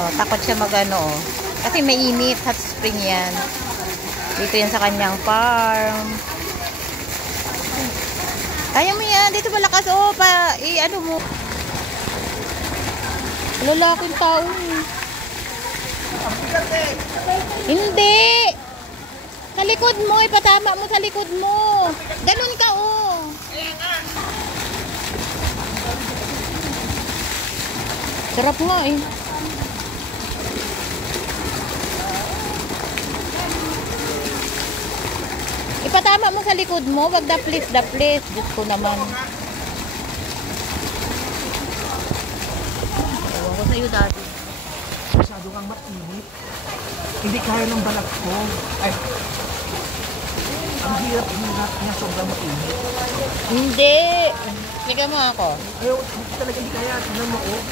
Oh, takot siya magano. Oh. Kasi may init, hot spring yan. Dito yan sa kanyang farm. Kaya mo yan, dito malakas. Oh, ano mo. Lalaking tao. Hindi. Sa likod mo, ipatama mo sa likod mo. Ganun ka, oh. Sarap nga, eh. Ipatama mo sa likod mo. Wag daplis. Diyos ko naman. Ewan ko sa'yo, daddy. Masyado kang mainit. Hindi kaya ng balat ko. Ay, ang hirap niya sobrang mainit. Hindi. Sige mo ako. Ayaw, hindi talaga hindi kaya. Tignan mo, oh.